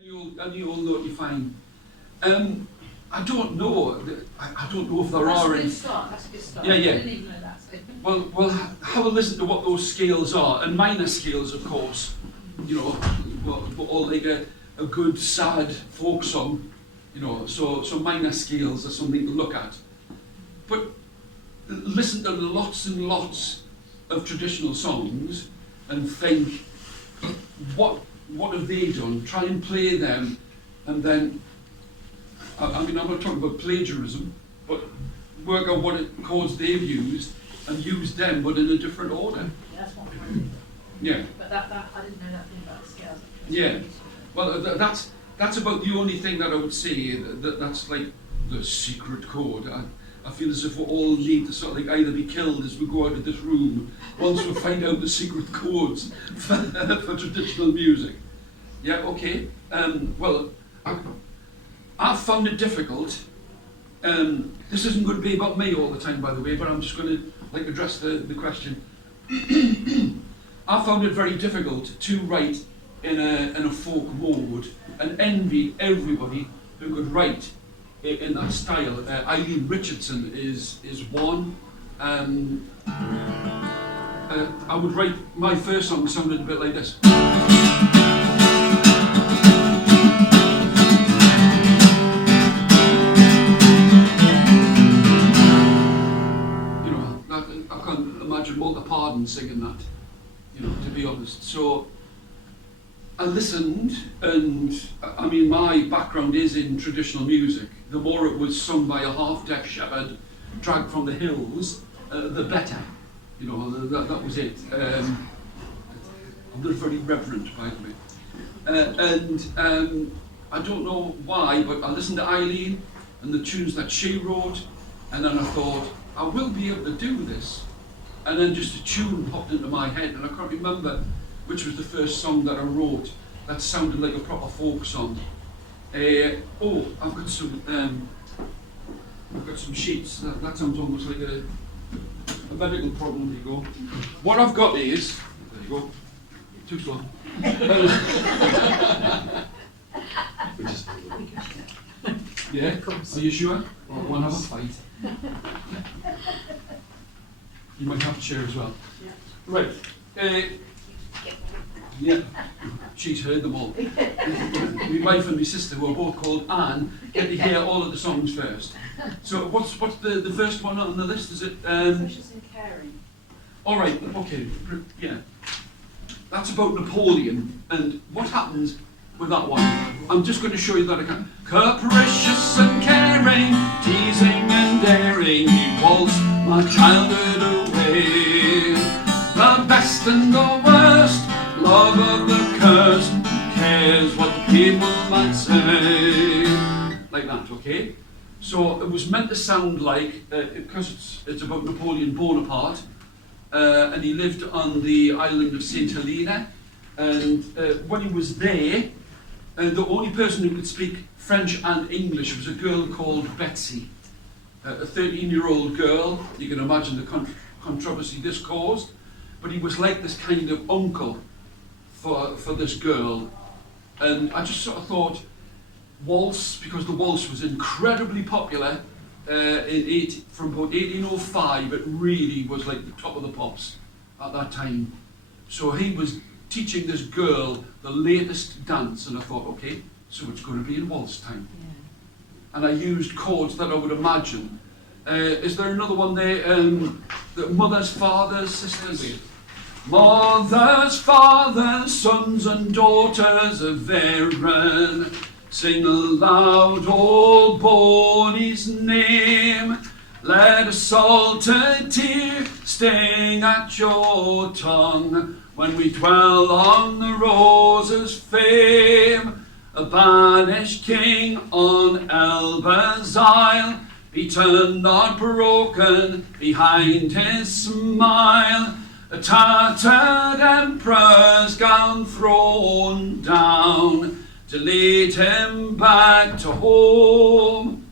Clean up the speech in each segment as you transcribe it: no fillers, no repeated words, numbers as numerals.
You'll note fine. I don't know. I don't know if there are any. That's a good start. Yeah, yeah. I didn't even know that. So. Well, have a listen to what those scales are, and minor scales, of course. You know, or like a good sad folk song. You know, so minor scales are something to look at. But listen to lots and lots of traditional songs and think, what have they done? Try and play them, and then, I mean, I'm not talking about plagiarism, but work out what chords they've used and use them, but in a different order. Yeah, that's what I'm trying to do. Yeah. But that I didn't know that thing about the scales. Yeah. Well, that's about the only thing that I would say that's like the secret chord. I feel as if we all need to sort of like either be killed as we go out of this room once we find out the secret chords for traditional music. Yeah, okay. Well, I found it difficult. This isn't going to be about me all the time, by the way, but I'm just going to address the question. I found it very difficult to write in a folk mode, and envied everybody who could write in that style. Aeolian Richardson is one. I would write my first song sounded a bit like this. You know, I can't imagine Walter Pardon singing that. You know, to be honest. So I listened, and I mean, my background is in traditional music. The more it was sung by a half-deaf shepherd, dragged from the hills, the better. You know, that was it. I'm not very reverent, by the way. I don't know why, but I listened to Aeolian and the tunes that she wrote, and then I thought, I will be able to do this. And then just a tune popped into my head, and I can't remember which was the first song that I wrote that sounded like a proper folk song. I've got some sheets. That sounds almost like a medical problem. There you go. What I've got is, there you go, too slow. Yeah, are you sure? Or we'll have a fight. You might have a chair as well. Yeah. Right. Yeah, she's heard them all. My wife and my sister, who are both called Anne, get to hear all of the songs first. So what's the first one on the list? Is it? Precious and caring. All right. Okay. Yeah. That's about Napoleon, and what happens with that one. I'm just going to show you that again. Capricious and caring, teasing and daring, he waltzed my childhood away. The best and the worst, love of the cursed, cares what people might say. Like that, okay? So it was meant to sound like, because it's about Napoleon Bonaparte, and he lived on the island of St. Helena, and when he was there, the only person who could speak French and English was a girl called Betsy, a 13-year-old girl. You can imagine the controversy this caused, but he was like this kind of uncle for this girl. And I just sort of thought, waltz, because the waltz was incredibly popular from about 1805, it really was like the top of the pops at that time. So he was teaching this girl the latest dance, and I thought, okay, so it's going to be in waltz time. Yeah. And I used chords that I would imagine. Is there another one there? The mothers, fathers, sisters? Mothers, fathers, sons and daughters of Erin, sing aloud old Boney's name. Let a salted tear sting at your tongue when we dwell on the rose's fame. A banished king on Elba's isle, beaten not broken behind his smile. A tattered emperor's gown thrown down to lead him back to home.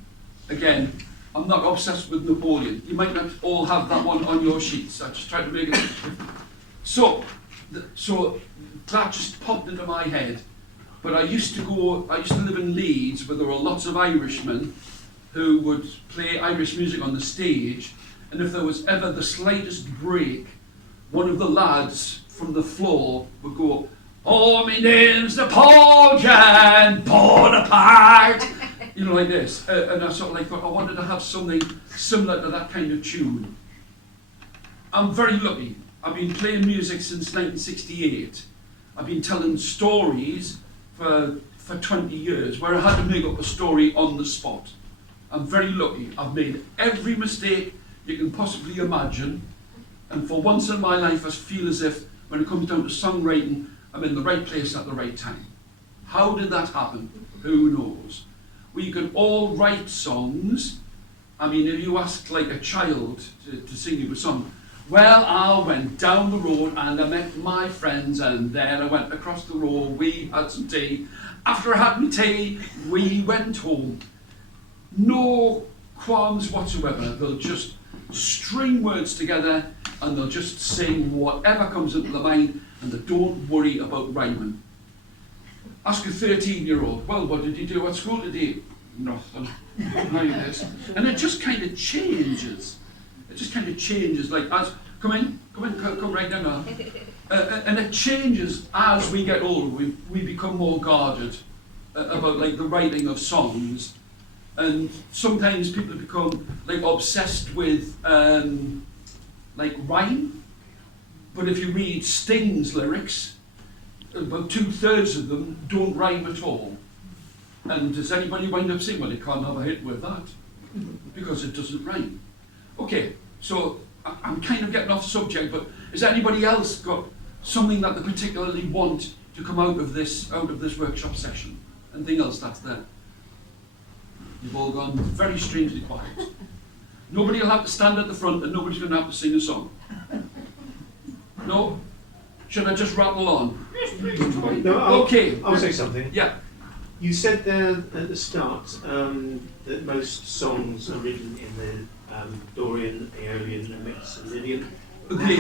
Again, I'm not obsessed with Napoleon. You might not all have that one on your sheets. I just tried to make it. So that just popped into my head. But I used to live in Leeds where there were lots of Irishmen who would play Irish music on the stage, and if there was ever the slightest break, one of the lads from the floor would go, "Oh, my name's Napoleon Bonaparte," you know, like this. And I sort of like thought I wanted to have something similar to that kind of tune. I'm very lucky. I've been playing music since 1968. I've been telling stories for 20 years where I had to make up a story on the spot. I'm very lucky. I've made every mistake you can possibly imagine, and for once in my life I feel as if when it comes down to songwriting, I'm in the right place at the right time. How did that happen? Who knows? We can all write songs. I mean, if you ask like a child to sing you a song, well, I went down the road and I met my friends, and then I went across the road, we had some tea. After I had my tea, we went home. No qualms whatsoever. They'll just string words together and they'll just sing whatever comes into the mind, and they don't worry about rhyming. Ask a 13-year-old, well, what did you do at school today? Nothing. Like this. And it just kind of changes. It just kind of changes, like as, come right now. And it changes as we get older. We become more guarded about like the writing of songs. And sometimes people become like obsessed with like rhyme. But if you read Sting's lyrics, about 2/3 of them don't rhyme at all. And does anybody wind up saying, well, you can't have a hit with that because it doesn't rhyme? Okay, so I'm kind of getting off subject, but has anybody else got something that they particularly want to come out of this workshop session? Anything else that's there? You've all gone very strangely quiet. Nobody will have to stand at the front and nobody's going to have to sing a song. No? Should I just rattle on? Yes, please. No, okay. I'll say something. Yeah. You said there at the start that most songs are written in the Dorian, Aeolian, and Mixolydian. They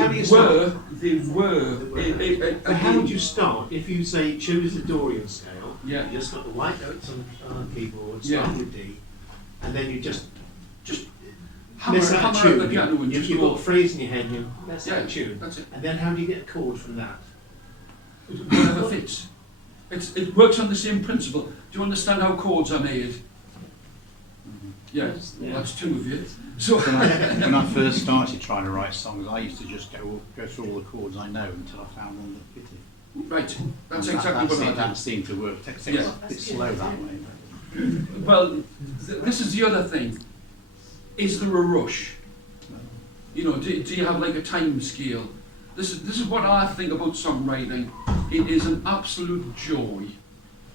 were. But how would you start if you say choose the Dorian scale? Yeah. You just got the white notes on the keyboard, start with D, and then you just mess out a tune. You've got a phrase in your head, and you mess out a tune. That's it. And then how do you get a chord from that? Whatever fits. It works on the same principle. Do you understand how chords are made? Yes, Yeah. that's two of you. So when I first started trying to write songs, I used to just go through all the chords I know until I found one that fitted. right, that's And exactly what I did. that seemed to work. It's Yeah. a bit slow that way. Well, this is the other thing. Is there a rush? You know, do you have like a time scale? This is what I think about songwriting. It is an absolute joy.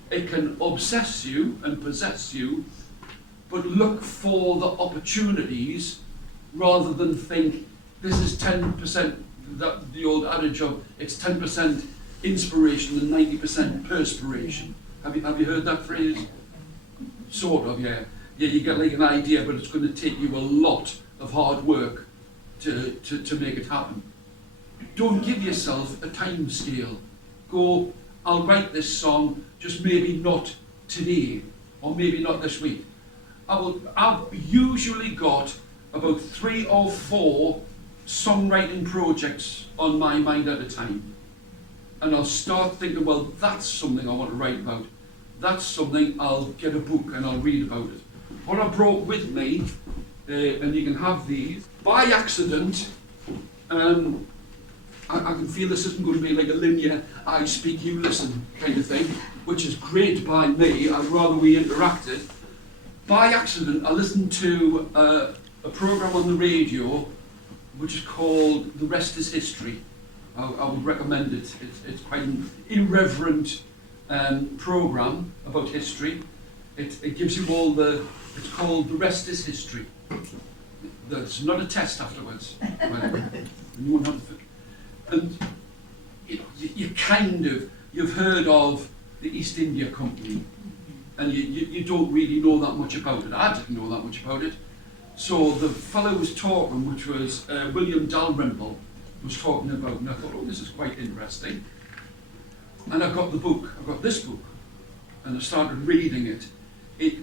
It can obsess you and possess you, but look for the opportunities rather than think this is 10%, the old adage of it's 10% inspiration and 90% perspiration. Have you heard that phrase? Sort of, yeah. Yeah, you get like an idea, but it's going to take you a lot of hard work to make it happen. Don't give yourself a time scale. Go, I'll write this song, just maybe not today, or maybe not this week. I've usually got about 3 or 4 songwriting projects on my mind at a time. And I'll start thinking, well, that's something I want to write about. That's something I'll get a book and I'll read about it. What I brought with me, and you can have these, by accident, I can feel this isn't going to be like a linear I speak, you listen kind of thing, which is great by me. I'd rather we interacted. By accident, I listened to a program on the radio which is called The Rest is History. I would recommend it. It's quite an irreverent program about history. It gives you all it's called The Rest is History. There's not a test afterwards. You won't have to. And you know, you've heard of the East India Company, and you don't really know that much about it. I didn't know that much about it. So the fellow was talking, which was William Dalrymple, was talking about, and I thought, oh, this is quite interesting. And I got the book. I got this book, and I started reading it, it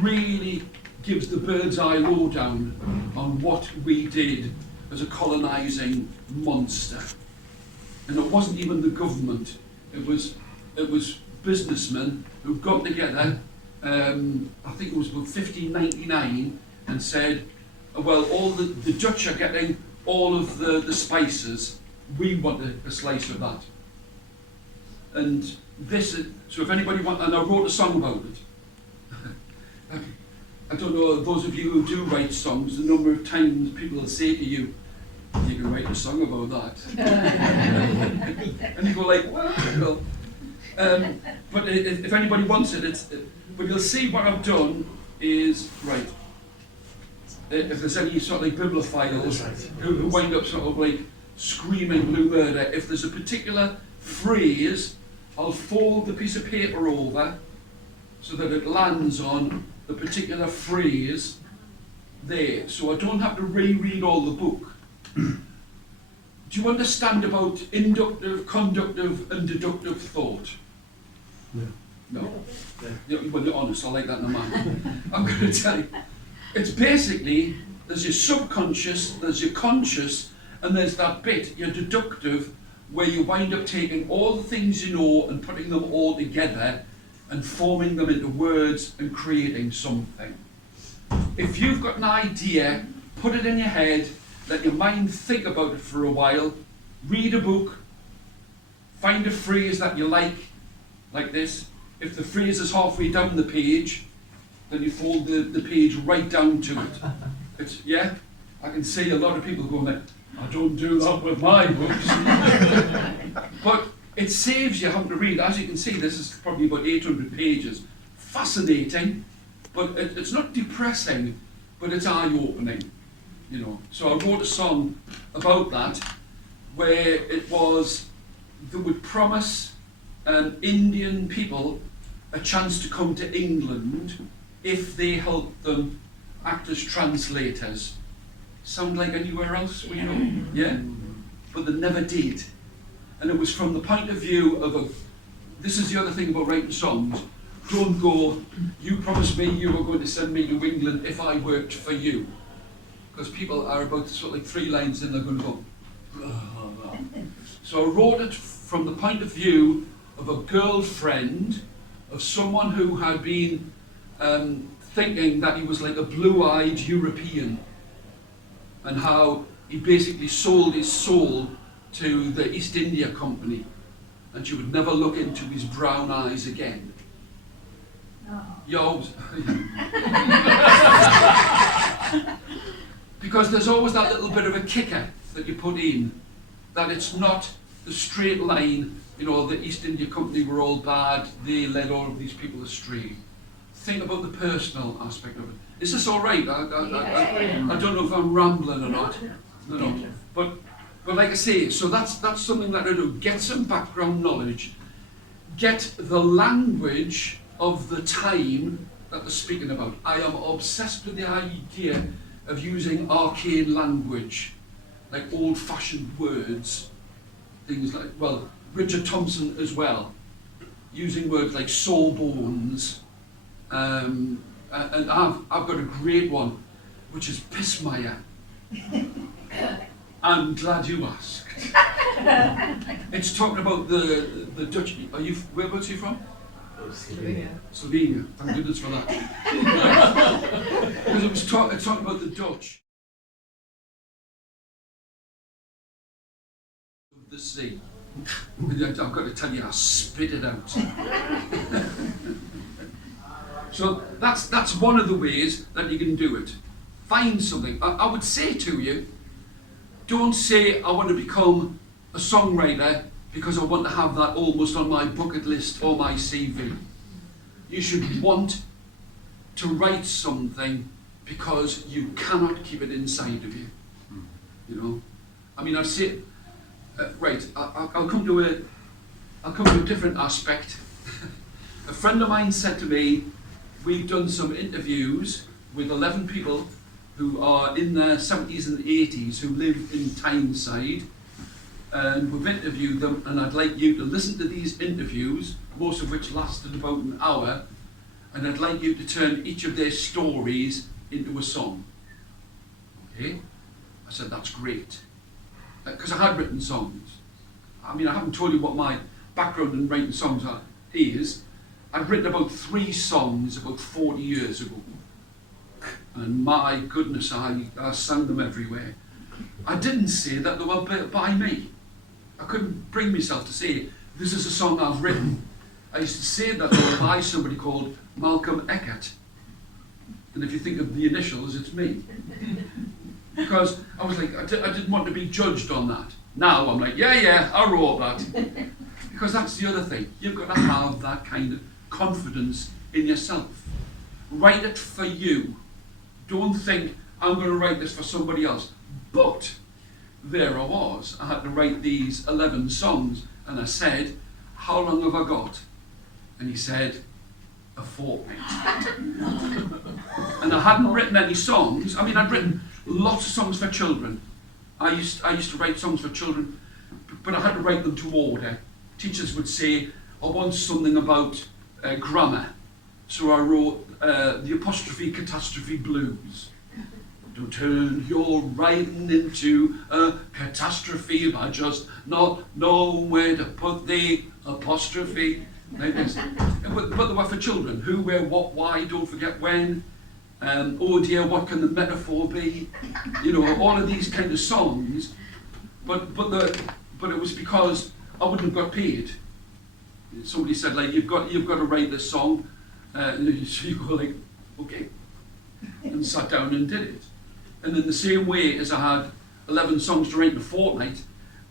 really gives the bird's eye lowdown on what we did as a colonising monster. And it wasn't even the government, it was businessmen who got together, I think it was about 1599, and said, well, all the Dutch are getting all of the spices, we want a slice of that. And this, so if anybody wants, and I wrote a song about it. I don't know, those of you who do write songs, the number of times people will say to you, you can write a song about that. And you go like, well, but if anybody wants it, but you'll see what I've done is, right, if there's any sort of like bibliophiles who wind up sort of like screaming blue murder, if there's a particular phrase, I'll fold the piece of paper over so that it lands on the particular phrase there, so I don't have to reread all the book. Do you understand about inductive, conductive and deductive thought? No. No? Yeah, well, you're honest, I like that in a man. I'm going to tell you. It's basically, there's your subconscious, there's your conscious, and there's that bit, your deductive, where you wind up taking all the things you know and putting them all together and forming them into words and creating something. If you've got an idea, put it in your head, let your mind think about it for a while, read a book, find a phrase that you like this. If the phrase is halfway down the page, then you fold the page right down to it. It's, yeah, I can see a lot of people going like, I don't do that with my books. But it saves you having to read. As you can see, this is probably about 800 pages. Fascinating, but it's not depressing, but it's eye-opening, you know. So I wrote a song about that, where it was, that would promise Indian people a chance to come to England if they helped them act as translators. Sound like anywhere else we know? Yeah? But they never did. And it was from the point of view of this is the other thing about writing songs, don't go, you promised me you were going to send me to England if I worked for you. Because people are about sort of like 3 lines in, they're going to go, blah, blah. So I wrote it from the point of view of a girlfriend of someone who had been thinking that he was like a blue-eyed European, and how he basically sold his soul to the East India Company, and she would never look into his brown eyes again. Yo, because there's always that little bit of a kicker that you put in, that it's not the straight line, you know, the East India Company were all bad, they led all of these people astray. Think about the personal aspect of it. Is this all right? I don't know if I'm rambling or not. No. But like I say, so that's something that I do. Get some background knowledge. Get the language of the time that they're speaking about. I am obsessed with the idea of using arcane language, like old-fashioned words. Things like, well, Richard Thompson as well, using words like sawbones. And I've got a great one, which is pissmire. I'm glad you asked. It's talking about the Dutch. Whereabouts are you from? Slovenia. Thank goodness for that. Because it's talking about the Dutch. The sea. I've got to tell you, I spit it out. So that's one of the ways that you can do it. Find something. I would say to you, don't say I want to become a songwriter because I want to have that almost on my bucket list or my CV. You should want to write something because you cannot keep it inside of you. You know, I mean, I've said, right. I'll come to a different aspect. A friend of mine said to me, we've done some interviews with 11 people who are in their 70s and 80s who live in Tyneside, and we've interviewed them, and I'd like you to listen to these interviews, most of which lasted about an hour, and I'd like you to turn each of their stories into a song. Okay? I said, that's great. Because I had written songs. I mean, I haven't told you what my background in writing songs is. I'd written about 3 songs about 40 years ago. And my goodness, I sang them everywhere. I didn't say that they were by me. I couldn't bring myself to say, this is a song I've written. I used to say that they were by somebody called Malcolm Eckert. And if you think of the initials, it's me. Because I was like, I didn't want to be judged on that. Now I'm like, yeah, I wrote that. Because that's the other thing. You've got to have that kind of confidence in yourself. Write it for you. Don't think, I'm going to write this for somebody else. But there I was. I had to write these 11 songs. And I said, how long have I got? And he said, a fortnight. And I hadn't written any songs. I mean, I'd written lots of songs for children. I used to write songs for children, but I had to write them to order. Teachers would say, I want something about grammar. So I wrote the apostrophe catastrophe blues. Don't turn your writing into a catastrophe by just not knowing where to put the apostrophe. Like this. But they were for children. Who, where, what, why, don't forget when. Oh dear, what can the metaphor be? You know, all of these kind of songs. But it was because I wouldn't have got paid. Somebody said, like, you've got to write this song. And so you go like, okay. And sat down and did it. And in the same way as I had 11 songs to write in a fortnight,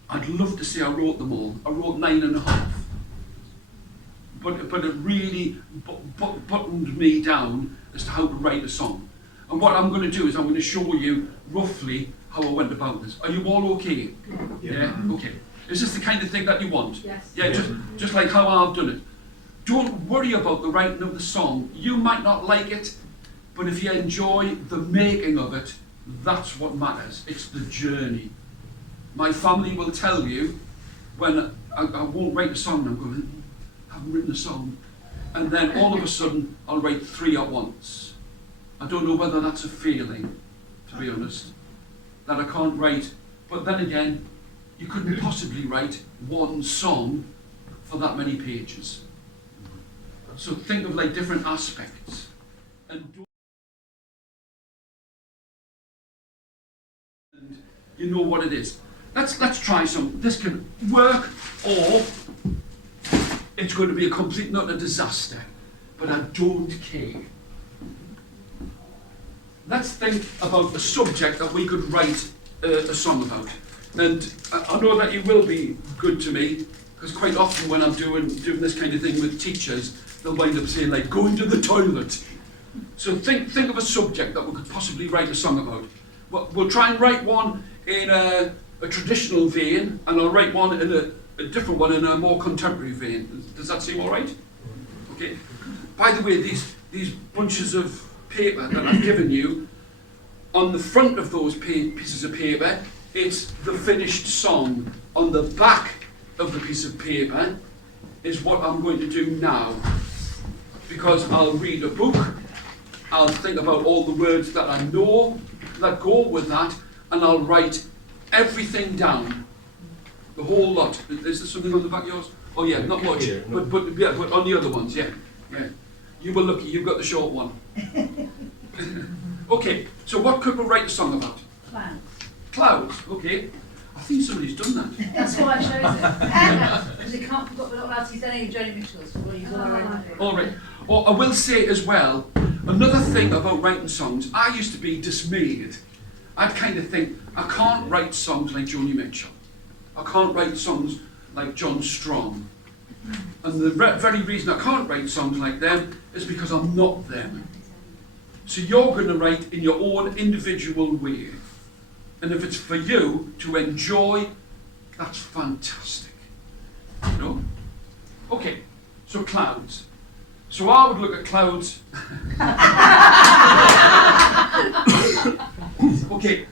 I'd love to say I wrote them all. I wrote 9.5. But it really buttoned me down as to how to write a song. And what I'm going to do is I'm going to show you roughly how I went about this. Are you all okay? Yeah? Okay. Is this the kind of thing that you want? Yes. Yeah, just like how I've done it. Don't worry about the writing of the song. You might not like it, but if you enjoy the making of it, that's what matters. It's the journey. My family will tell you when I won't write a song and I'm going, I haven't written a song. And then all of a sudden, I'll write 3 at once. I don't know whether that's a feeling, to be honest, that I can't write. But then again, you couldn't possibly write 1 song for that many pages. So think of like different aspects. And you know what it is. Let's try some. This can work, or it's going to be a complete and utter disaster. But I don't care. Let's think about a subject that we could write a song about. And I know that you will be good to me, because quite often when I'm doing this kind of thing with teachers, they'll wind up saying like, going to the toilet. So think of a subject that we could possibly write a song about. We'll try and write one in a traditional vein, and I'll write one in a different one in a more contemporary vein. Does that seem all right? Okay. By the way, these bunches of paper that I've given you, on the front of those pieces of paper, it's the finished song. On the back of the piece of paper is what I'm going to do now. Because I'll read a book, I'll think about all the words that I know that go with that, and I'll write everything down. The whole lot. Is there something on the back of yours? Oh yeah, not much. But on the other ones, yeah. You were lucky, you got the short one. Okay, so what could we write a song about? Clouds. Clouds, okay. I think somebody's done that. That's why I chose it. Because you can't forget we're not allowed to use any of Joni Mitchell's. We'll use all our own. All right. Or I will say as well, another thing about writing songs, I used to be dismayed. I'd kind of think, I can't write songs like Joni Mitchell. I can't write songs like John Strong. And the very reason I can't write songs like them is because I'm not them. So you're going to write in your own individual way. And if it's for you to enjoy, that's fantastic. You know? Okay, so clouds. So I would look at clouds. Okay.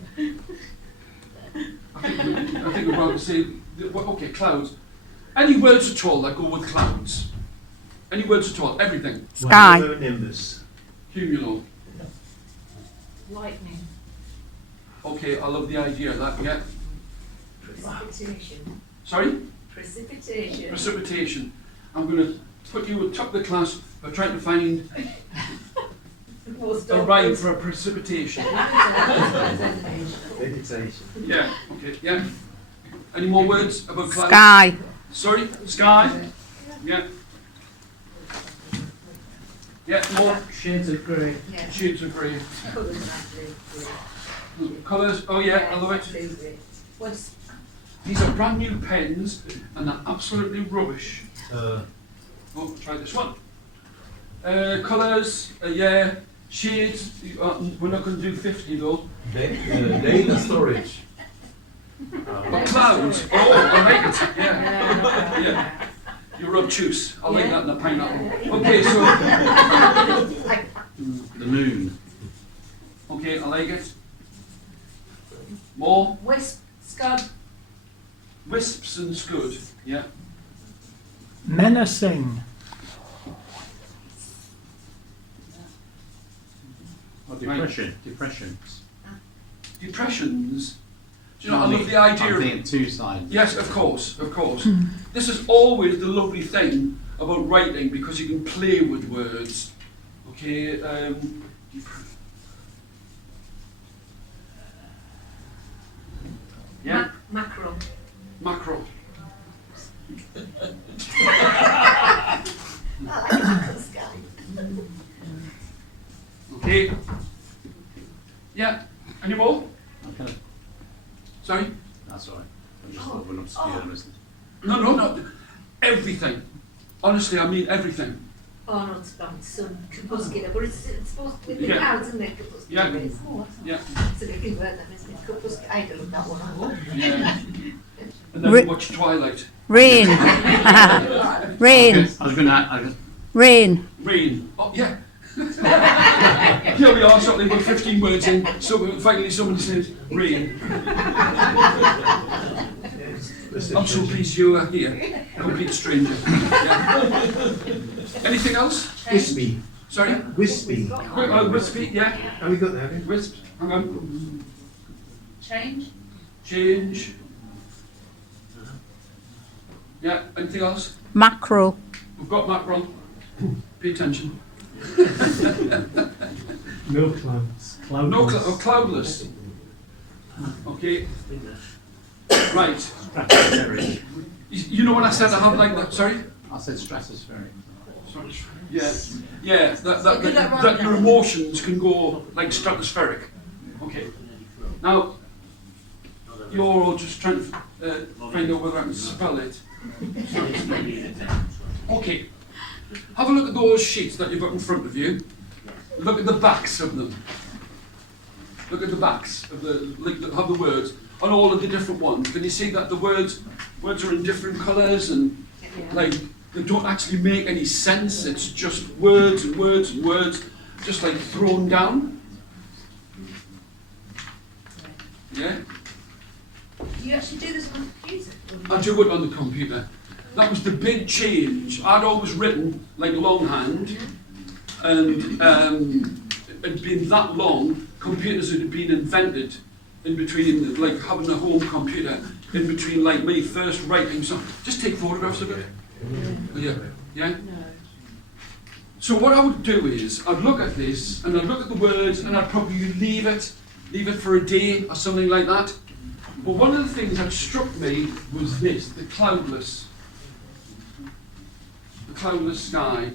I I think we're about to say, okay, clouds. Any words at all that go with clouds? Any words at all? Everything. Sky. Nimbus. Cumulo. Lightning. Okay, I love the idea of that, yeah. Precipitation. Sorry? Precipitation. Precipitation. I'm going to put you at top of the class by trying to find a rhyme for a precipitation. Meditation. Yeah, okay, yeah. Any more words about clouds? Sky. Sorry? Sky? Yeah. Yeah, more Shades of grey. Yeah. shades of grey. Colours, actually. Colours, oh yeah, I love it. What's These are brand new pens and they're absolutely rubbish. Uh, Oh, try this one. Colours, yeah. Shades, we're not going to do 50 though. Data storage. But clouds, oh, I like it, yeah. Yeah. You're obtuse, I like that in the pineapple. Okay, so, The moon. okay, I like it. More, Wisp, Scud, wisps and scud, yeah. Menacing. Oh, depression. Depression. Depressions. Do you know, I love the idea I'm of... thinking two sides. Yes, of course, of course. This is always the lovely thing about writing because you can play with words. Okay, yeah, Mackerel. mackerel. I like mackerel sky. Okay. Yeah. Any more? Okay. Sorry? That's all right. I just thought we'll obscure them, isn't it? No, no, no. Everything. Honestly, I mean everything. Oh, no, it's about sun, crepuscular, but it's supposed to be the Yeah. clouds, isn't it? Crepuscular. Yeah. But it's, oh, that's Yeah. It's a good word, that isn't it? Crepuscular. I had to look that one up. Yeah. And then Ri- watch Twilight. Rain. Rain. I was going to. Rain. Rain. Oh, yeah. Here we are, something about 15 words in. So finally someone says rain. I'm so pleased you are here. Complete stranger. Yeah. Anything else? Wispy. Sorry? Wispy. Wispy, yeah. Have we got that? Have we? Wisp. Hang on. Change. Change. Yeah, anything else? Mackerel. We've got mackerel. Pay attention. No clouds. No, cloudless. Okay. Right. Stratospheric. You know when I said I have like that, sorry? I said stratospheric. Sorry. Yeah, yeah, that good at that your rhyming. emotions can go like stratospheric. Okay. Now, you're all just trying to find out whether I can spell it. Okay. Have a look at those sheets that you've got in front of you. Look at the backs of them. Look at the backs of the, like, that have the words on all of the different ones. Can you see that the words are in different colours and like they don't actually make any sense? It's just words and words and words, just like thrown down. Yeah. You actually do this on the computer? I do it on the computer. That was the big change. I'd always written like longhand, and it'd been that long. Computers had been invented in between, like having a home computer, in between like me first writing. So just take photographs of it. Yeah, yeah. So what I would do is I'd look at this and I'd look at the words and I'd probably leave it for a day or something like that. But one of the things that struck me was this: the cloudless sky.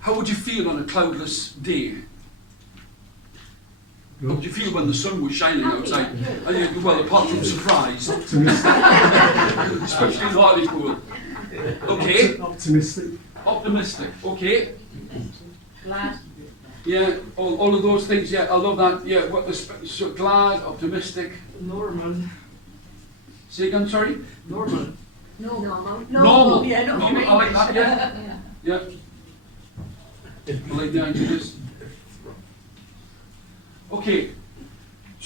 How would you feel on a cloudless day? How would you feel when the sun was shining outside? Well, apart from surprise, especially in Hartlepool. Okay. Optimistic. Okay. Glad. Yeah. All of those things. Yeah, I love that. Yeah. So glad, optimistic. Normal. Say again. Sorry. Normal. Normal. Yeah, not Normal. I like that. Yeah. Yeah. Yeah. I like the ideas. Okay.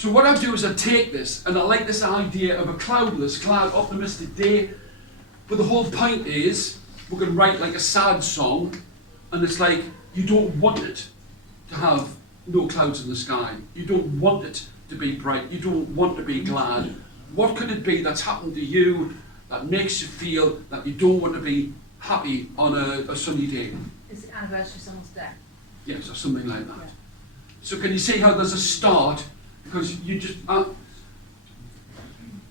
So what I do is I take this, and I like this idea of a cloudless, cloud, optimistic day, but the whole point is, we're going to write like a sad song, and it's like, you don't want it to have no clouds in the sky. You don't want it to be bright. You don't want to be glad. What could it be that's happened to you that makes you feel that you don't want to be happy on a sunny day? It's the anniversary of someone's death. Yes, or something like that. Yeah. So can you see how there's a start? Because you just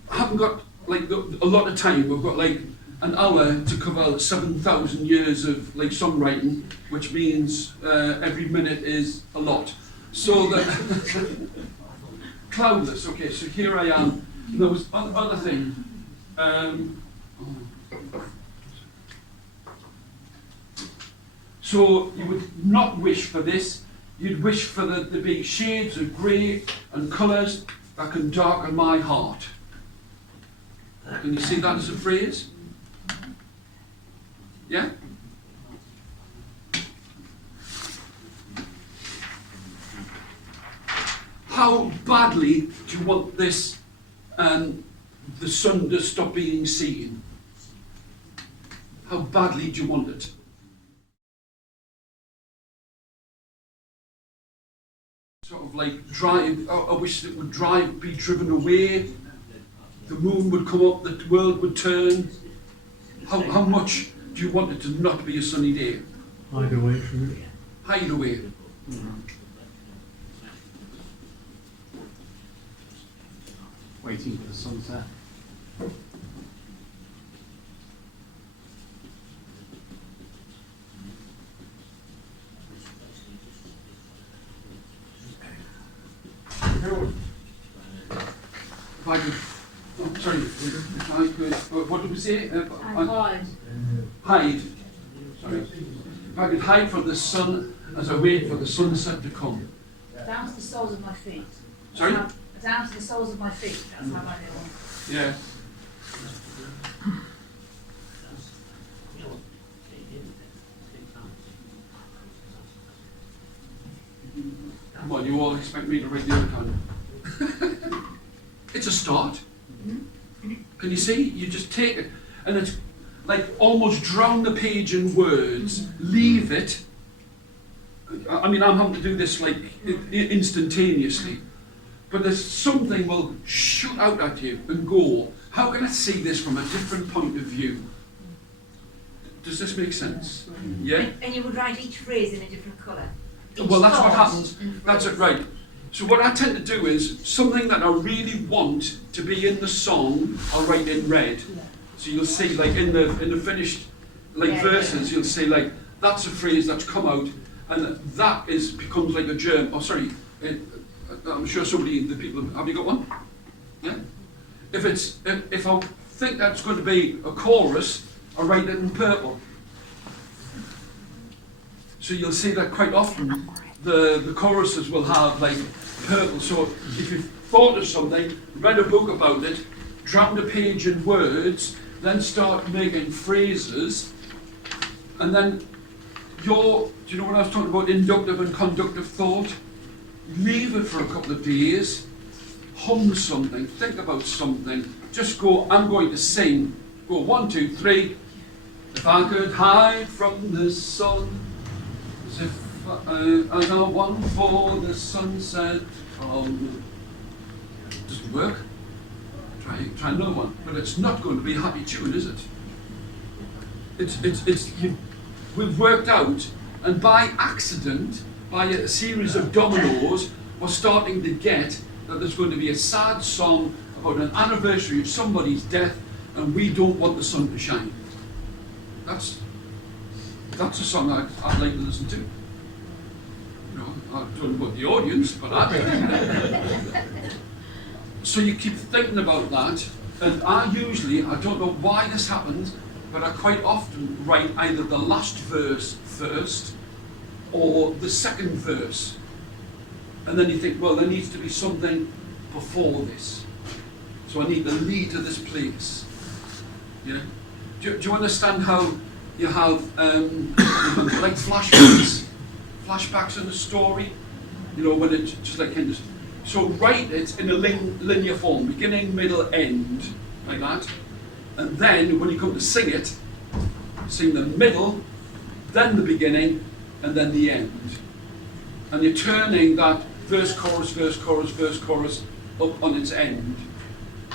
haven't got like a lot of time. We've got like an hour to cover 7,000 years of like songwriting, which means every minute is a lot. So that cloudless. Okay, so here I am. There was other thing. So you would not wish for this. You'd wish for there to be shades of grey and colours that can darken my heart. Can you see that as a phrase? Yeah? How badly do you want this the sun to stop being seen? How badly do you want it? Sort of like drive, I wish it would be driven away, the moon would come up, the world would turn. How much do you want it to not be a sunny day? Hide away from it. Hide away. Waiting for the sunset. If I could, oh, sorry, if I could, what did we say? Hide. Hide. Sorry. If I could hide from the sun as I wait for the sunset to come. Down to the soles of my feet. Sorry? Down to the soles of my feet. That's how I do it. Yeah. Come on, you all expect me to read the other kind. It's a start. Can you see? You just take it, and it's like almost drown the page in words, leave it. I mean, I'm having to do this like instantaneously, but there's something will shoot out at you and go, how can I see this from a different point of view? Does this make sense? Yeah? And you would write each phrase in a different colour. Well, that's what happens. That's it, right. So what I tend to do is, something that I really want to be in the song, I'll write in red. So you'll see, like in the finished verses, you'll see like, that's a phrase that's come out, and that becomes like a germ. Oh, sorry, I'm sure the people, have you got one? Yeah? If I think that's going to be a chorus, I write it in purple. So you'll see that quite often the choruses will have like purple. So if you've thought of something, read a book about it, drowned a page in words, then start making phrases, and then do you know what I was talking about, inductive and conductive thought? Leave it for a couple of days, hum something, think about something, just go, I'm going to sing, go 1, 2, 3, if I could hide from the sun, as if as I want for the sunset come. Doesn't work. Try another one, but it's not going to be a happy tune, is it? We've worked out, and by accident, by a series of dominoes, we're starting to get that there's going to be a sad song about an anniversary of somebody's death, and we don't want the sun to shine. That's a song I'd like to listen to. You know, I don't know about the audience, but I So you keep thinking about that, and I don't know why this happens, but I quite often write either the last verse first or the second verse. And then you think, well, there needs to be something before this. So I need the lead to this place. You know? Do you understand how you have like flashbacks in a story? You know, when it just like kind of So write it in a linear form, beginning, middle, end, like that. And then when you come to sing it, sing the middle, then the beginning, and then the end. And you're turning that verse, chorus, verse, chorus, verse, chorus up on its end.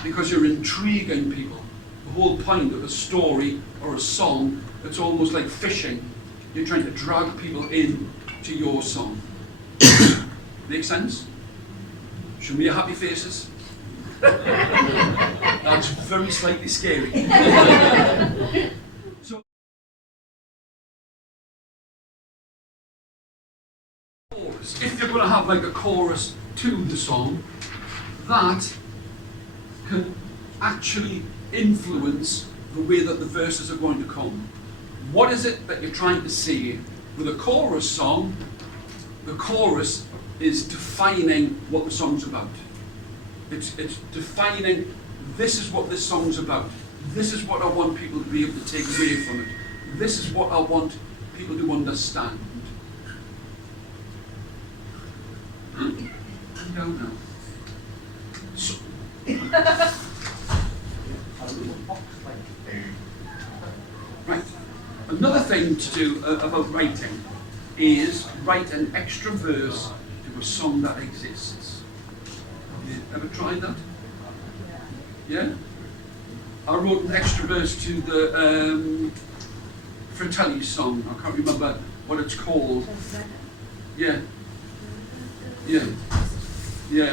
Because you're intriguing people. The whole point of a story or a song, it's almost like fishing. You're trying to drag people in to your song. Make sense? Show me your happy faces. That's very slightly scary. So, if you're going to have like a chorus to the song, that can actually influence the way that the verses are going to come. What is it that you're trying to say? With a chorus song, the chorus is defining what the song's about. It's defining, this is what this song's about. This is what I want people to be able to take away from it. This is what I want people to understand. No. So, right. Another thing to do about writing is write an extra verse to a song that exists. Have you ever tried that? Yeah? I wrote an extra verse to the Fratelli song. I can't remember what it's called. Yeah. I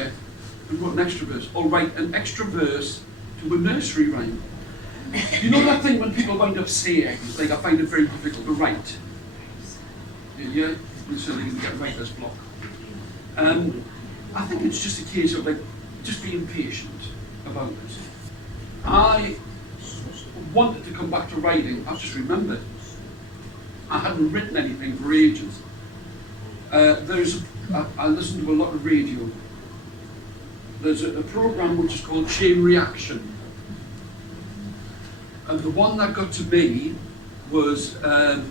wrote an extra verse. Or write an extra verse to a nursery rhyme. You know that thing when people wind up saying, like, I find it very difficult to write. Yeah? So they can get writer's block. I think it's just a case of like just being patient about it. I wanted to come back to writing. I've just remembered. I hadn't written anything for ages. I listen to a lot of radio. There's a program which is called Chain Reaction. And the one that got to me was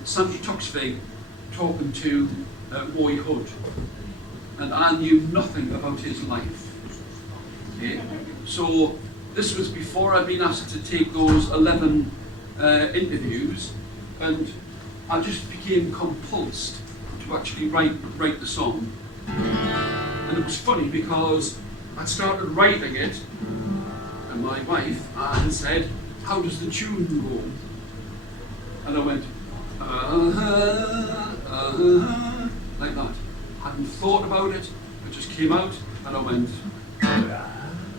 Sandy Toxvig talking to Roy Hood. And I knew nothing about his life. Okay? So this was before I'd been asked to take those 11 interviews, and I just became compulsed to actually write the song. And it was funny because I started writing it, and my wife said, "How does the tune go?" And I went, like that. Hadn't thought about it, it just came out, and I went,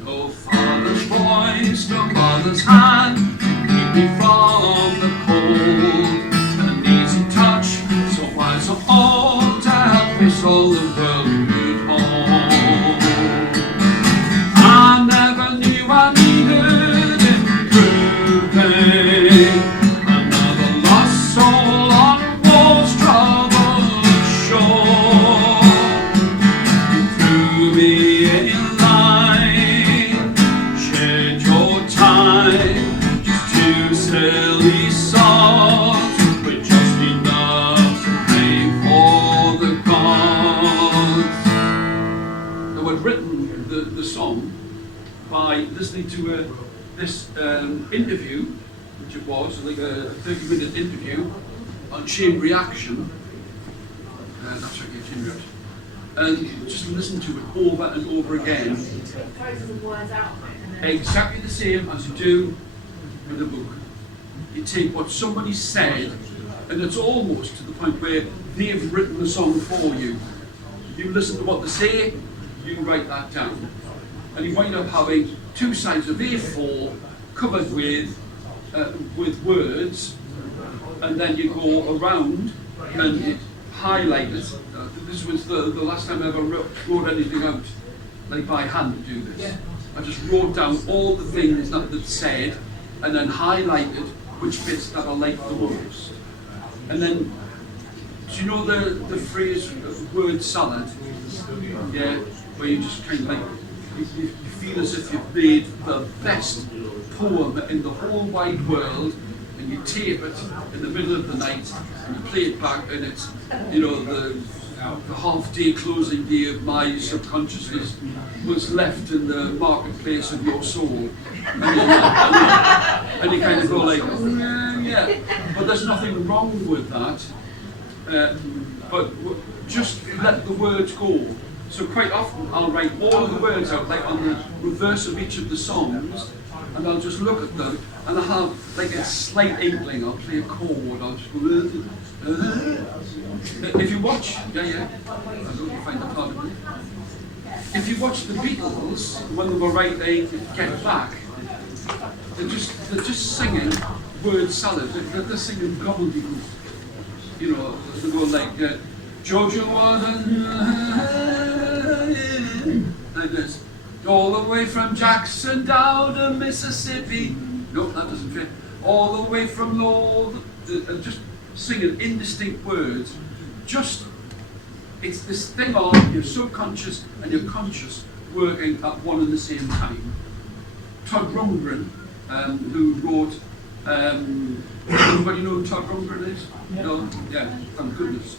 "Oh, father's voice, no mother's hand, keep me from the cold, an easy touch, so wise so old, to help us all the world would hold. I never knew I needed improving, another lost soul on a war's troubled shore. You threw me in line, shared your time, just two silly songs, with just enough to pay for the cost." Now I'd written the song by listening to this interview, which it was like a 30-minute interview on Chain Reaction. That's right, yeah, Chain Reaction. And just listen to it over and over again. Exactly the same as you do with a book. You take what somebody said, and it's almost to the point where they've written the song for you. You listen to what they say, you write that down. And you wind up having two sides of A4 covered with words, and then you go around and you highlight it. This was the last time I ever wrote anything out, like by hand to do this. I just wrote down all the things that it said, and then highlighted which bits that I liked the most. And then, do you know the phrase word salad? Yeah, where you just kind of like, you feel as if you've made the best poem in the whole wide world, and you tape it in the middle of the night, and you play it back, and it's, you know, the the half-day closing day of my subconsciousness was left in the marketplace of your soul. And you kind of go like, yeah, but there's nothing wrong with that. But just let the words go. So quite often I'll write all the words out like on the reverse of each of the songs, and I'll just look at them, and I have like a slight inkling. I'll play a chord. I'll just go. If you watch, I don't find the part of it. If you watch the Beatles when they were writing "Get Back," they're just singing word salad. They're singing gobbledygook. You know, they go like Georgia Warden, like this. All the way from Jackson down to Mississippi. No, that doesn't fit. All the way from Lowell, just singing indistinct words. Just, it's this thing of your subconscious and your conscious working at one and the same time. Todd Rundgren, who wrote, anybody know who Todd Rundgren is? Yeah. No? Yeah, thank goodness.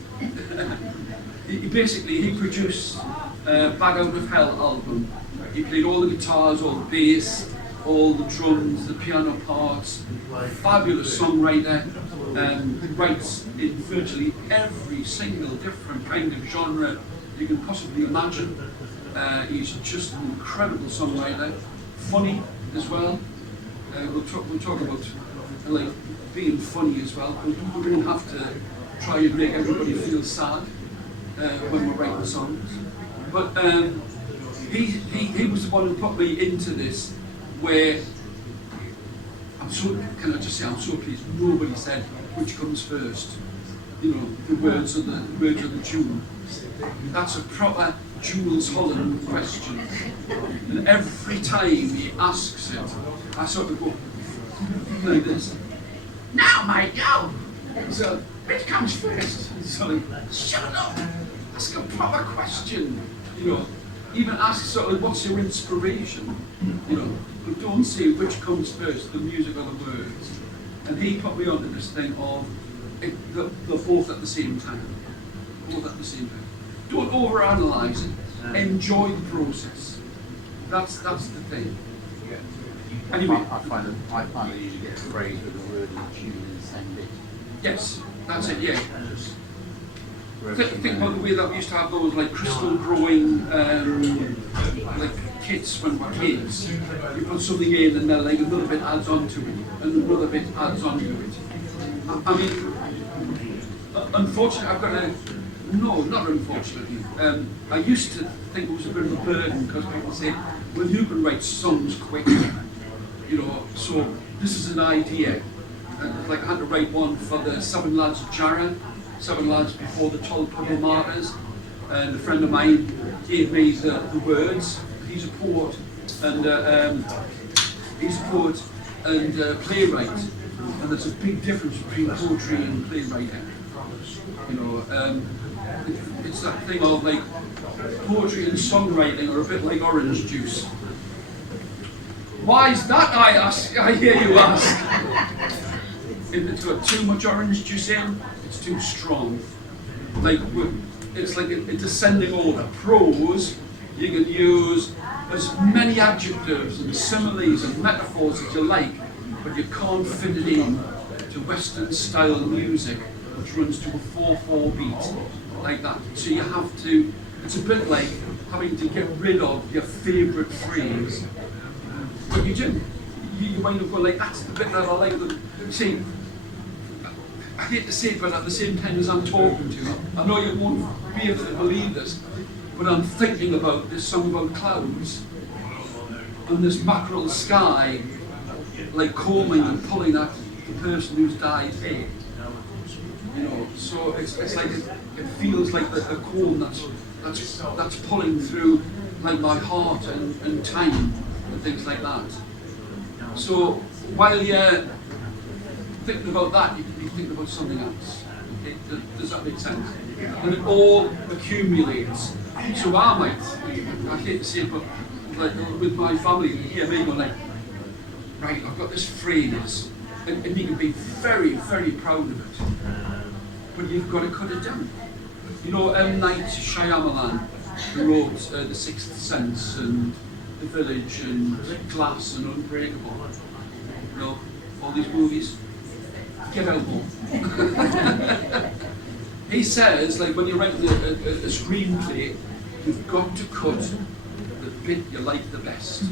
he produced Bag Out of Hell album. He played all the guitars, all the bass, all the drums, the piano parts. Fabulous songwriter. Writes in virtually every single different kind of genre you can possibly imagine. He's just an incredible songwriter. Funny as well. We'll talk about like being funny as well. We don't have to try and make everybody feel sad when we're writing songs. But he was the one who put me into this, where I'm so pleased nobody said which comes first. You know, the words of the tune. That's a proper Jules Holland question. And every time he asks it, I sort of go like this. Now, mate, go! So, which comes first? So, shut up! Ask a proper question. You know, even ask sort of what's your inspiration? You know, but don't say which comes first, the music or the words. And he put me onto this thing of they're both at the same time. Both at the same time. Don't overanalyze it. Enjoy the process. That's the thing. Anyway, I find that you usually get a phrase with a word in the tune in the same bit. Yes, that's it. Yeah. Think about the way that we used to have those like crystal growing like kits when we were kids. You put something in and then like a little bit adds on to it, and another bit adds on to it. I mean, unfortunately, I've got a no, not unfortunately. I used to think it was a bit of a burden because people say, well, you can write songs quick, you know. So this is an idea. Like I had to write one for the Seven Lads of Jarrah. 7 lads before the Hartlepool martyrs, and a friend of mine gave me the words. He's a poet and playwright, and there's a big difference between poetry and playwriting. You know, it's that thing of like poetry and songwriting are a bit like orange juice. Why is that? I hear you ask. If it's got too much orange juice in, it's too strong. Like it's like a descending order. Prose, you can use as many adjectives and similes and metaphors as you like, but you can't fit it in to Western style music, which runs to a 4/4 beat like that. So you have to. It's a bit like having to get rid of your favourite phrase. But you do. You wind up going like, that's the bit that I like. See, I hate to say it, but at the same time as I'm talking to you, I know you won't be able to believe this, but I'm thinking about this song about clouds and this mackerel sky, like combing and pulling at the person who's died here. You know, so it's like it feels like a comb that's pulling through like my heart and time and things like that. So while you're thinking about that, you can be thinking about something else. Okay? Does that make sense? And it all accumulates. So I hate to say it, but like with my family, you hear me going like, right, I've got this phrase, and you can be very, very proud of it, but you've got to cut it down. You know M. Night Shyamalan, who wrote The Sixth Sense and The Village and Glass and Unbreakable. You know, all these movies. Get Elba. He says, like, when you're writing a screenplay, you've got to cut the bit you like the best.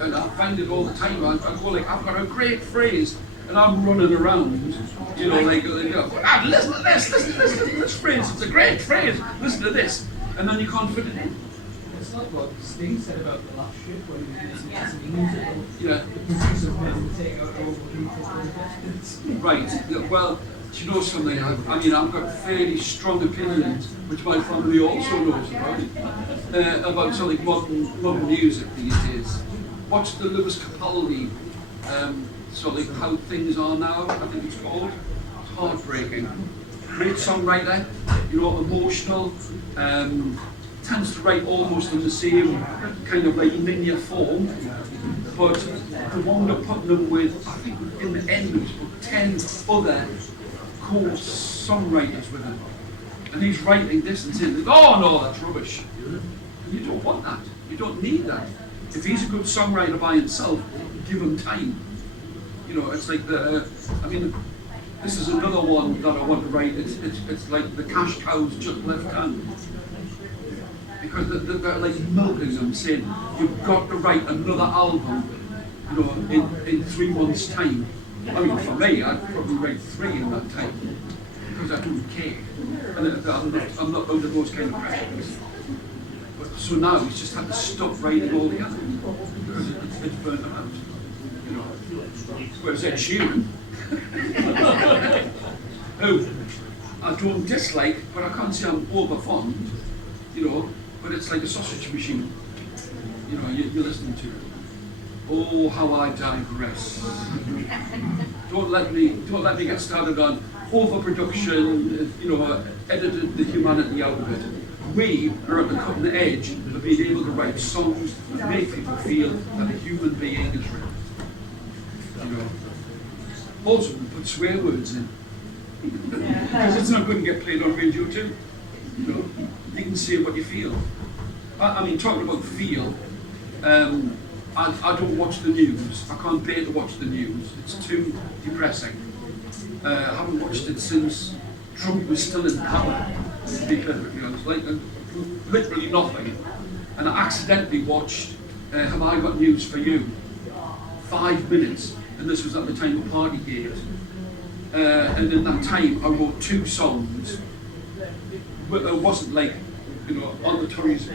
And I find it all the time. I go like, I've got a great phrase, and I'm running around, you know, like, listen to this, listen to this phrase, it's a great phrase, listen to this, and then you can't fit it in. It's like what Sting said about the last ship when he was listening to music. Yeah. The producers made take out all the Right, yeah, well, do you know something? I mean, I've got fairly strong opinions, which my family also knows about something modern music these days. Watch the Lewis Capaldi, sort of like How Things Are Now, I think it's called. It's heartbreaking. Great songwriter, you know, emotional, tends to write almost in the same kind of like linear form, but they wound up putting them with, I think in the end it was about 10 other co-songwriters with him. And he's writing this and saying, oh no, that's rubbish. And you don't want that. You don't need that. If he's a good songwriter by himself, give him time. You know, it's like I mean, this is another one that I want to write. It's like the cash cows just left hand. Because they're like milking them, saying, you've got to write another album, you know, in 3 months' time. I mean, for me, I'd probably write 3 in that time, because I don't care. And I'm not under those kind of pressures. But so now he's just had to stop writing altogether, because it's burnt him out. You know. Whereas Ed Sheeran, who I don't dislike, but I can't say I'm over fond, you know, but it's like a sausage machine, you know, you're listening to it. Oh, how I digress. Don't let me get started on overproduction, you know, edited the humanity out of it. We are at the cutting edge of being able to write songs that make people feel that a human being is real. You know. Also, we put swear words in. Because it's not going to get played on radio too. You know, you can say what you feel. I mean, talking about feel, I don't watch the news. I can't bear to watch the news. It's too depressing. I haven't watched it since Trump was still in power, to be perfectly honest. Like, literally nothing. And I accidentally watched Have I Got News For You? 5 minutes. And this was at the time of Partygate. And in that time, I wrote 2 songs. But it wasn't like, you know, on the Tories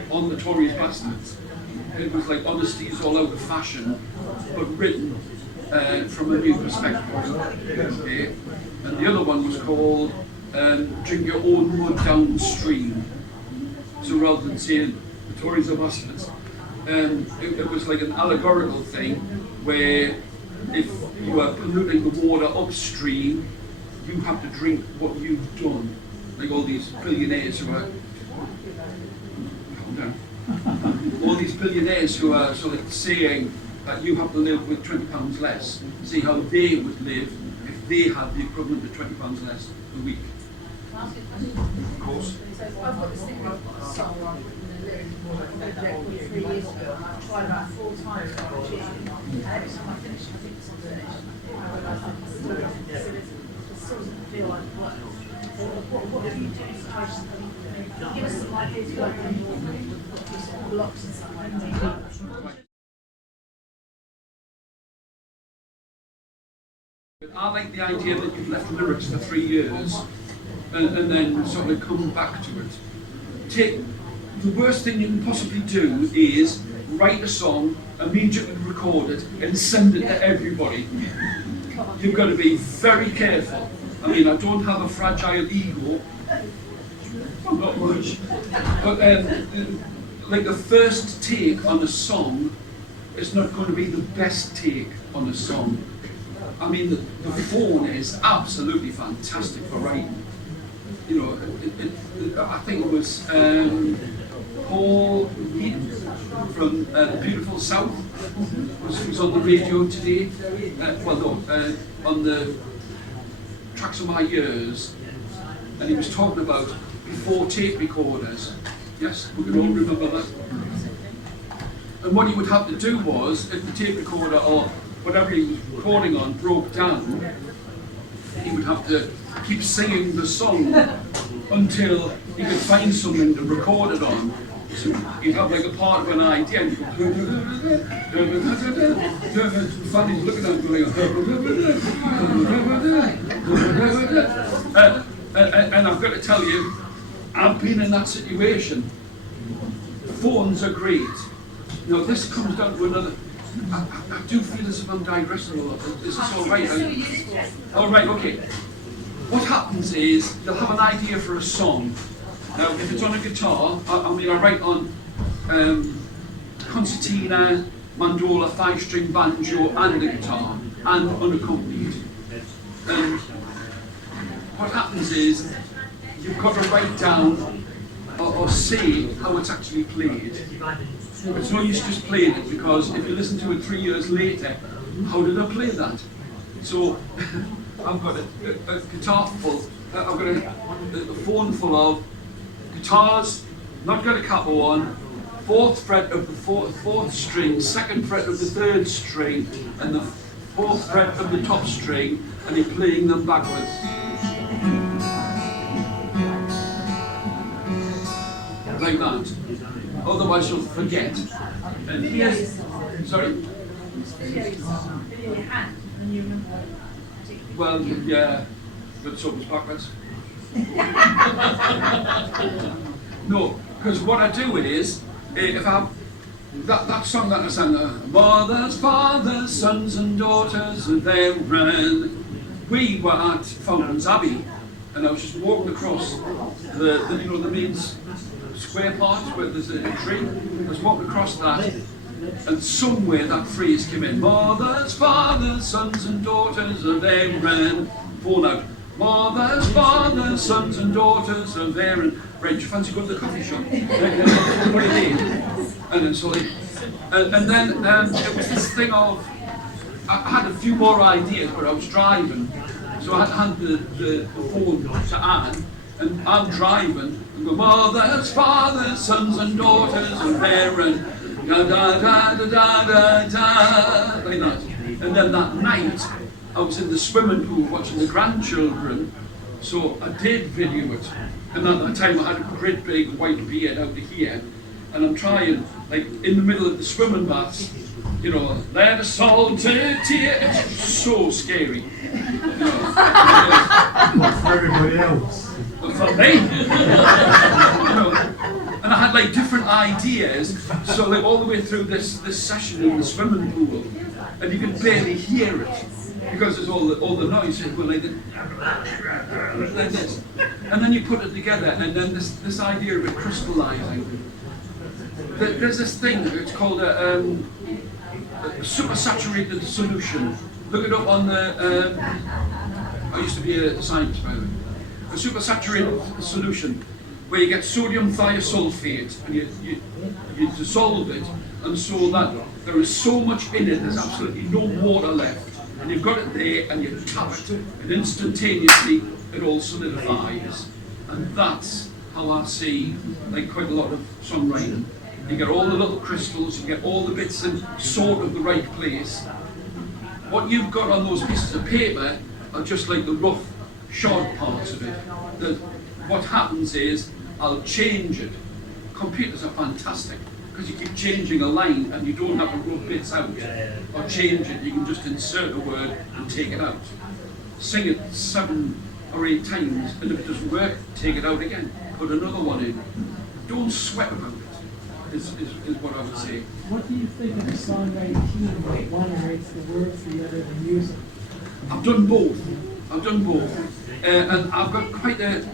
bastards. It was like Honesty Is All Out of Fashion, but written from a new perspective. Okay? And the other one was called Drink Your Own Mud Downstream. So rather than saying the Tories are bastards, it was like an allegorical thing where if you are polluting the water upstream, you have to drink what you've done. Like all these billionaires who are, calm down. All these billionaires who are sort of saying that you have to live with £20 less. See how they would live if they had the equivalent of £20 less a week. Of course. So I've got this thing where I've got a song written in a lyric 3 years ago, and I've tried about 4 times to achieve it. And every time I finish, I think it's finished. I realise that I still doesn't feel like work. So what do you do in situations? Give us some ideas of what sort of blocks and stuff like that. I like the idea that you've left lyrics for 3 years and then sort of come back to it. The worst thing you can possibly do is write a song, immediately record it, and send it to everybody. You've got to be very careful. I mean, I don't have a fragile ego, well, not much, but like the first take on a song is not going to be the best take on a song. I mean, the phone is absolutely fantastic for writing. You know, I think it was Paul Heaton from the Beautiful South was on the radio today. On the Tracks of My Years, and he was talking about before tape recorders. Yes, we can all remember that. And what he would have to do was, if the tape recorder or whatever he was recording on broke down, he would have to keep singing the song until he could find something to record it on. So he'd have like a part of an idea, and he'd go, Fanny's looking at him going, and I've got to tell you, I've been in that situation. Phones are great. Now this comes down to another. I do feel as if I'm digressing a lot. Is this all right? All right, okay. What happens is they'll have an idea for a song. Now, if it's on a guitar, I write on concertina, mandola, 5-string banjo, and a guitar, and unaccompanied. And what happens is you've got to write down or say how it's actually played. It's no use just playing it, because if you listen to it 3 years later, how did I play that? So I've got a guitar full, I've got a phone full of guitars, not got a capo on, 4th fret of the fourth string, 2nd fret of the 3rd string, and the 4th fret of the top string, and you're playing them backwards. Like that. Otherwise you'll forget. And here's, sorry? Well, yeah, but so was backwards. No, because what I do is, if I have that song that I sang, mothers, fathers, sons and daughters, and they ran. We were at Fountains Abbey, and I was just walking across the main square part where there's a tree. I was walking across that, and somewhere that phrase came in. Mothers, fathers, sons and daughters, and they ran. Phone out. Mothers, fathers, sons and daughters of Aaron. Right, do you fancy going to the coffee shop? What do you need? And then so and then it was this thing of, I had a few more ideas, but I was driving, so I had to hand the phone to Anne, and I'm driving, and go, mothers, fathers, sons and daughters of Aaron, da da da da da da da, like that. And then that night, I was in the swimming pool watching the grandchildren, so I did video it. And at that time I had a great big white beard out of here, and I'm trying, like in the middle of the swimming baths, you know, let a salted tear. It's so scary. You know, For everybody else. for me. You know, and I had like different ideas, so like all the way through this session in the swimming pool, and you could barely hear it. Because there's all the noise, it like this, and then you put it together, and then this idea of it crystallizing. There's this thing. It's called a supersaturated solution. Look it up on the. I used to be a scientist, by the way. A supersaturated solution, where you get sodium thiosulfate, and you dissolve it, and so that there is so much in it, there's absolutely no water left. And you've got it there, and you tap it, and instantaneously it all solidifies. And that's how I see like quite a lot of songwriting. You get all the little crystals, you get all the bits in sort of the right place. What you've got on those pieces of paper are just like the rough, short parts of it. What happens is, I'll change it. Computers are fantastic, because you keep changing a line and you don't have to rub bits out or change it. You can just insert a word and take it out. Sing it 7 or 8 times, and if it doesn't work, take it out again. Put another one in. Don't sweat about it, is what I would say. What do you think of the songwriting team? Like one writes the words, the other the music? I've done both. And I've got quite a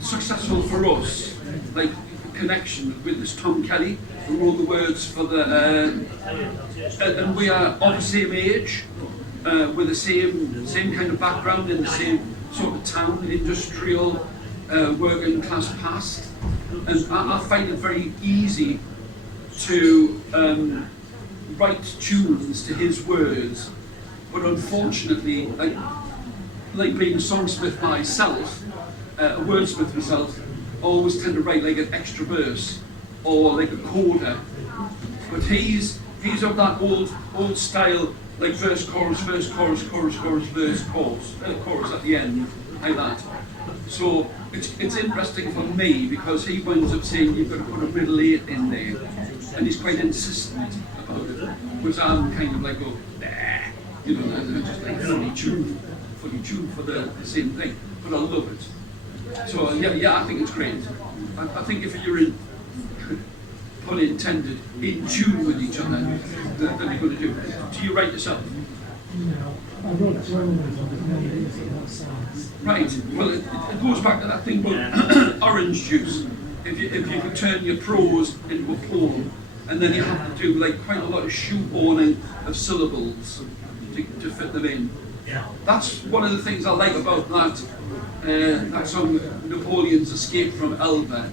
successful for us, like, connection with this Tom Kelly, who wrote the words for the, and we are of the same age, with the same kind of background in the same sort of town, industrial, working class past, and I find it very easy to write tunes to his words, but unfortunately, like being a songsmith myself, a wordsmith myself, always tend to write like an extra verse or like a coda. But he's of that old style, like verse, chorus, verse, chorus, chorus, chorus, verse, chorus at the end, like that. So it's interesting for me because he winds up saying you've got to put a middle eight in there, and he's quite insistent about it. Whereas I'm kind of like, you know, they're just like fully tuned for the same thing. But I love it. So yeah, I think it's great. I think if you're in, pun intended, in tune with each other, then you're going to do it. Do you write yourself? Right. Well, it goes back to that thing about orange juice. If you could turn your prose into a poem, and then you have to do like quite a lot of shoehorning of syllables to fit them in. That's one of the things I like about that song, Napoleon's Escape from Elba,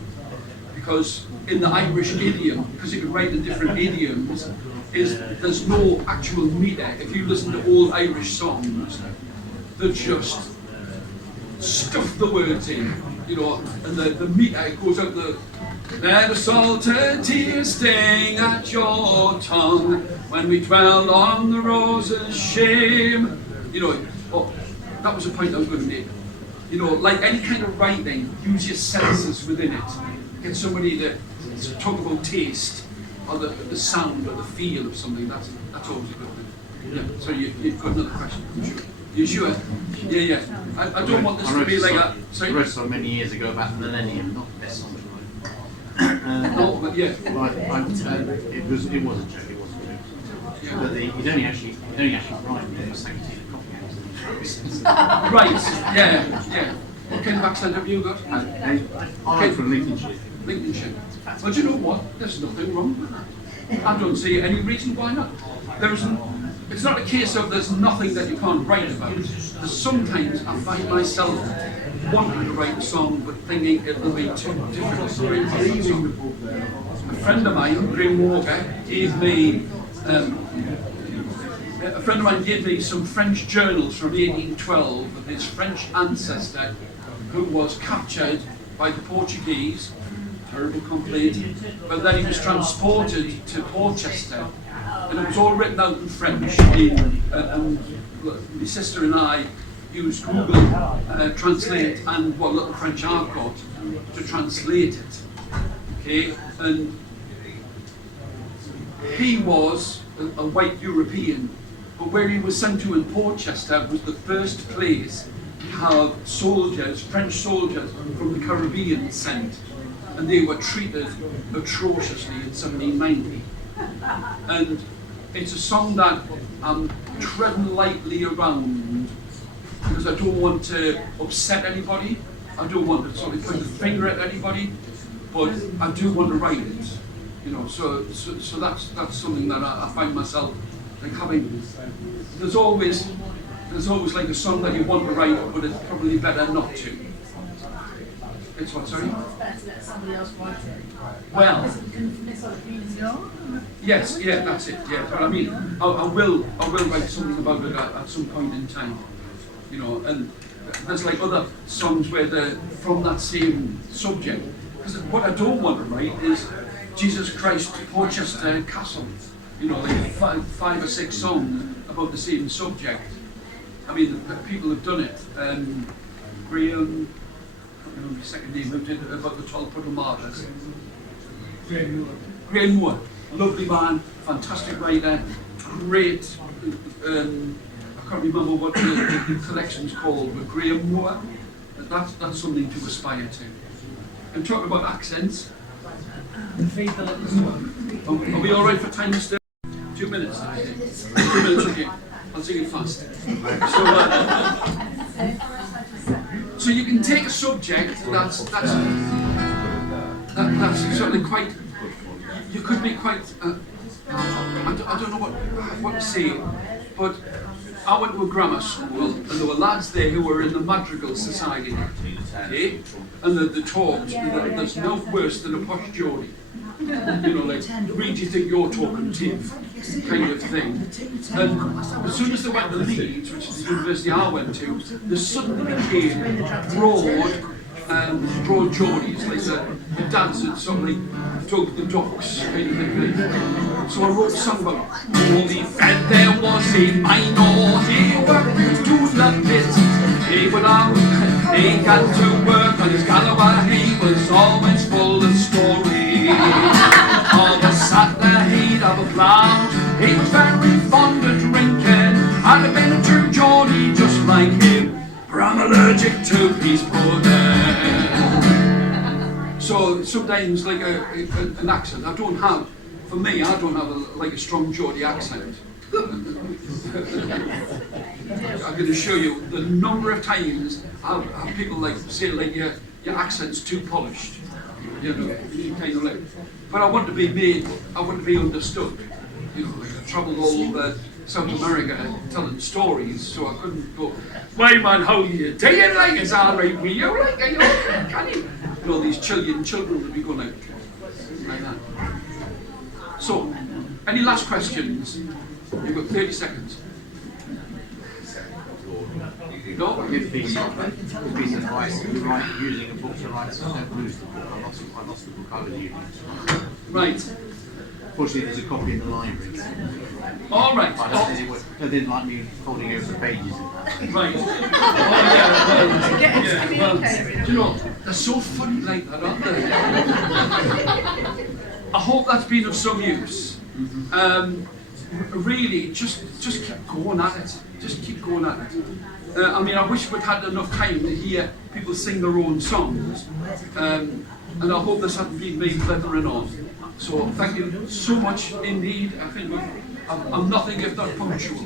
because in the Irish idiom, because you can write in different idioms, there's no actual meter. If you listen to old Irish songs, they just stuff the words in, you know, and the meter goes out the. Let a salted tear sting at your tongue when we dwell on the rose's shame. You know, that was a point I was going to make. You know, like any kind of writing, use your senses within it. Get somebody to talk about taste, or the sound, or the feel of something. That's always a good thing. Yeah. So you've got another question, I'm sure. You sure? Yeah. I don't want this to be like a. Sorry. I wrote so many years ago about the millennium, not the best song. No, but yeah. Well, it was a joke. It wasn't a joke. Yeah. But you'd only actually write me a second copy. Right. Yeah. What kind of accent have you got? I'm from Lincolnshire. Lincolnshire. Well, do you know what? There's nothing wrong with that. I don't see any reason why not. It's not a case of there's nothing that you can't write about. There's sometimes I find myself wanting to write a song but thinking it'll be too difficult to write that song. A friend of mine, Graham Walker, gave me some French journals from 1812 of his French ancestor who was captured by the Portuguese, terrible complaint, but then he was transported to Portchester, and it was all written out in French. And my sister and I used Google Translate and what little French I've got to translate it. Okay, and he was a white European, but where he was sent to in Portchester was the first place to have soldiers, French soldiers from the Caribbean sent, and they were treated atrociously in 1790. And it's a song that I'm treading lightly around because I don't want to upset anybody. I don't want to sort of point the finger at anybody, but I do want to write it. You know, so that's something that I find myself like having. There's always like a song that you want to write, but it's probably better not to. It's what, sorry? It's better to let somebody else write it. Well, Miss other communities. yes, yeah, that's it. Yeah, but I mean, I will write something about it at some point in time. You know, and there's like other songs where they're from that same subject. Because what I don't want to write is Jesus Christ, Portchester Castle. You know, like five or six songs about the same subject. I mean, the people have done it. Graham, I don't know his second name, who did it about the 12 Puddle Martyrs. Graham Moore, lovely man, fantastic writer, great. I can't remember what the collection's called, but Graham Moore. That's something to aspire to. And talking about accents. Are we all right for time still? 2 minutes. 2 minutes, okay. I'll sing it fast. So you can take a subject that's certainly quite. You could be quite. I don't know what to say, but I went to a grammar school and there were lads there who were in the Madrigal Society, okay? And they talked. There's no worse than a posh Geordie. You know, like, read you think you're talking Tiff kind of thing. And as soon as they went to Leeds, which is the university I went to, they suddenly became broad, broad Geordies, like the dads that sort of like drug the ducks kind of thing. Right? So I wrote a song about Holy Fred, there was a minor, he worked to the pit. He went out, he got to work on his Galloway, he was always full of story. All the Saturday he'd have a cloud, he was very fond of drinking. I'd have been a true Geordie just like him, but I'm allergic to peas pudding. So sometimes like an accent, I don't have, for me, I don't have like a strong Geordie accent. I can assure you the number of times I've people like say like your accent's too polished, you know, kind of like. But I want to be made, I want to be understood. You know, like I travelled all over South America telling stories, so I couldn't go, "Why man, how you doing? Like it's all right with you? Like you know, can you?" You know, these children would be going like that. So, any last questions? You've got 30 seconds. No? I give piece of advice, using a book to write, so don't lose the book. I lost the book I was using. Right. Fortunately, there's a copy in the library. All right. They didn't like me folding over the pages. Right. Do you know, they're so funny like that, aren't they? I hope that's been of some use. Really, just keep going at it. Just keep going at it. I mean, I wish we'd had enough time to hear people sing their own songs. And I hope this hadn't been me blithering on. So thank you so much indeed. I think I'm nothing if not punctual.